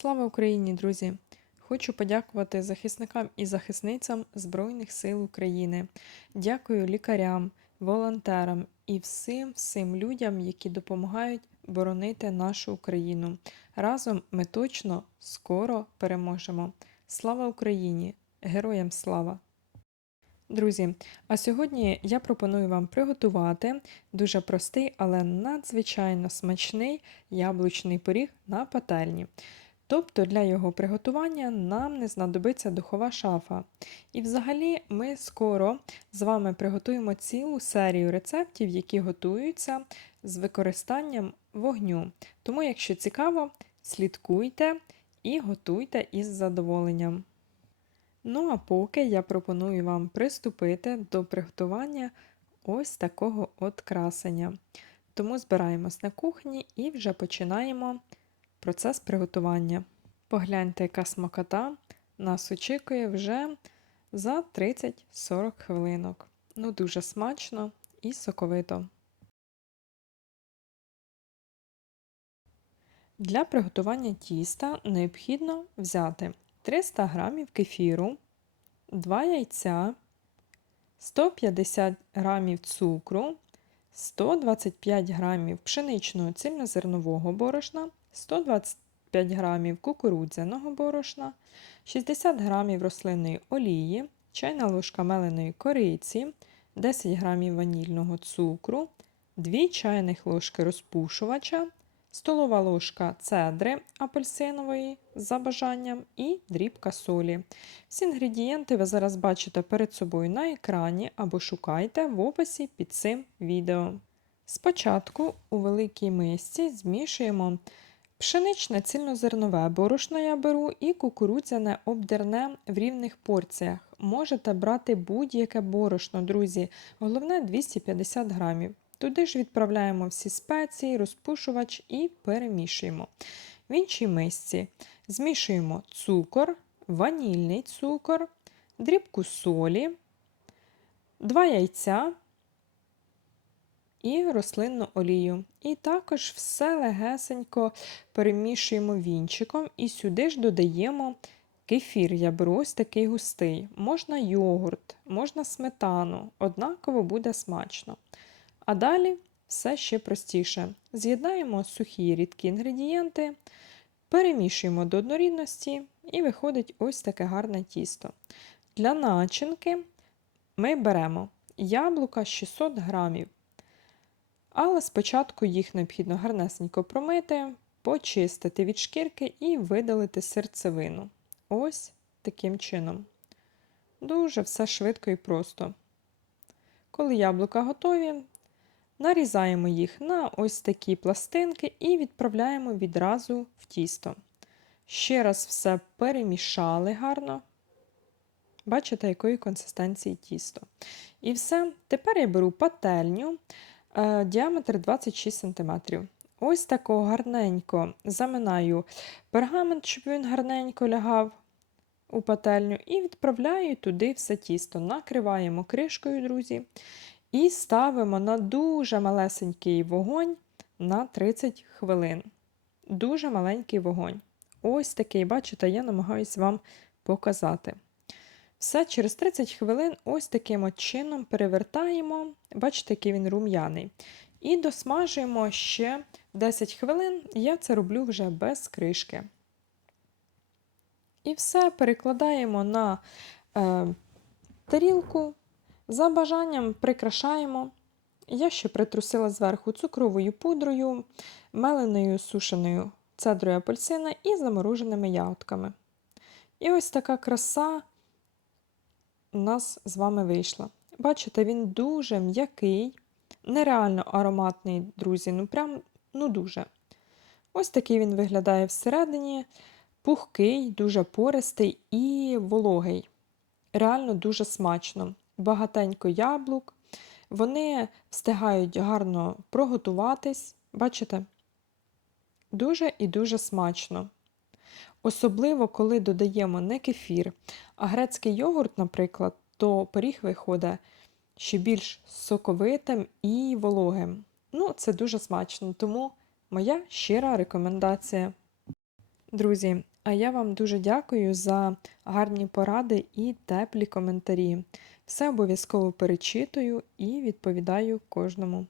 Слава Україні, друзі! Хочу подякувати захисникам і захисницям Збройних сил України. Дякую лікарям, волонтерам і всім всім людям, які допомагають боронити нашу Україну. Разом ми точно скоро переможемо. Слава Україні! Героям слава! Друзі, а сьогодні я пропоную вам приготувати дуже простий, але надзвичайно смачний яблучний пиріг на пательні. Тобто для його приготування нам не знадобиться духова шафа. І взагалі ми скоро з вами приготуємо цілу серію рецептів, які готуються з використанням вогню. Тому, якщо цікаво, слідкуйте і готуйте із задоволенням. Ну а поки я пропоную вам приступити до приготування ось такого от красення. Тому збираємось на кухні і вже починаємо процес приготування. Погляньте, яка смакота нас очікує вже за 30-40 хвилинок. Ну, дуже смачно і соковито. Для приготування тіста необхідно взяти 300 г кефіру, 2 яйця, 150 г цукру, 125 грамів пшеничного цільнозернового борошна, 125 г кукурудзяного борошна, 60 г рослинної олії, чайна ложка меленої кориці, 10 грамів ванільного цукру, 2 чайних ложки розпушувача, столова ложка цедри апельсинової за бажанням і дрібка солі. Всі інгредієнти ви зараз бачите перед собою на екрані або шукайте в описі під цим відео. Спочатку у великій мисці змішуємо пшеничне цільнозернове борошно я беру і кукурудзяне обдерне в рівних порціях. Можете брати будь-яке борошно, друзі, головне 250 грамів. Туди ж відправляємо всі спеції, розпушувач і перемішуємо. В іншій мисці змішуємо цукор, ванільний цукор, дрібку солі, 2 яйця і рослинну олію. І також все легесенько перемішуємо вінчиком і сюди ж додаємо кефір. Я беру ось такий густий. Можна йогурт, можна сметану, однаково буде смачно. А далі все ще простіше. З'єднаємо сухі рідкі інгредієнти, перемішуємо до однорідності і виходить ось таке гарне тісто. Для начинки ми беремо яблука 600 грамів. Але спочатку їх необхідно гарнесенько промити, почистити від шкірки і видалити серцевину. Ось таким чином. Дуже все швидко і просто. Коли яблука готові, Нарізаємо їх на ось такі пластинки і відправляємо відразу в тісто. Ще раз все перемішали гарно. Бачите, якої консистенції тісто. І все. Тепер я беру пательню е, діаметр 26 см. Ось такого гарненько заминаю пергамент, щоб він гарненько лягав у пательню, і відправляю туди все тісто. Накриваємо кришкою, друзі. І ставимо на дуже малесенький вогонь на 30 хвилин. Дуже маленький вогонь. Ось такий, бачите, я намагаюся вам показати. Все, через 30 хвилин ось таким от чином перевертаємо, бачите, який він рум'яний. І досмажуємо ще 10 хвилин, я це роблю вже без кришки. І все перекладаємо на е, тарілку. За бажанням прикрашаємо. Я ще притрусила зверху цукровою пудрою, меленою сушеною цедрою апельсина і замороженими ягодками. І ось така краса у нас з вами вийшла. Бачите, він дуже м'який, нереально ароматний, друзі, ну прям ну дуже. Ось такий він виглядає всередині, пухкий, дуже пористий і вологий. Реально дуже смачно багатенько яблук. Вони встигають гарно проготуватись, бачите? Дуже і дуже смачно. Особливо, коли додаємо не кефір, а грецький йогурт, наприклад, то пиріг виходить ще більш соковитим і вологим. Ну, це дуже смачно, тому моя щира рекомендація. Друзі, А я вам дуже дякую за гарні поради і теплі коментарі. Все обов'язково перечитую і відповідаю кожному.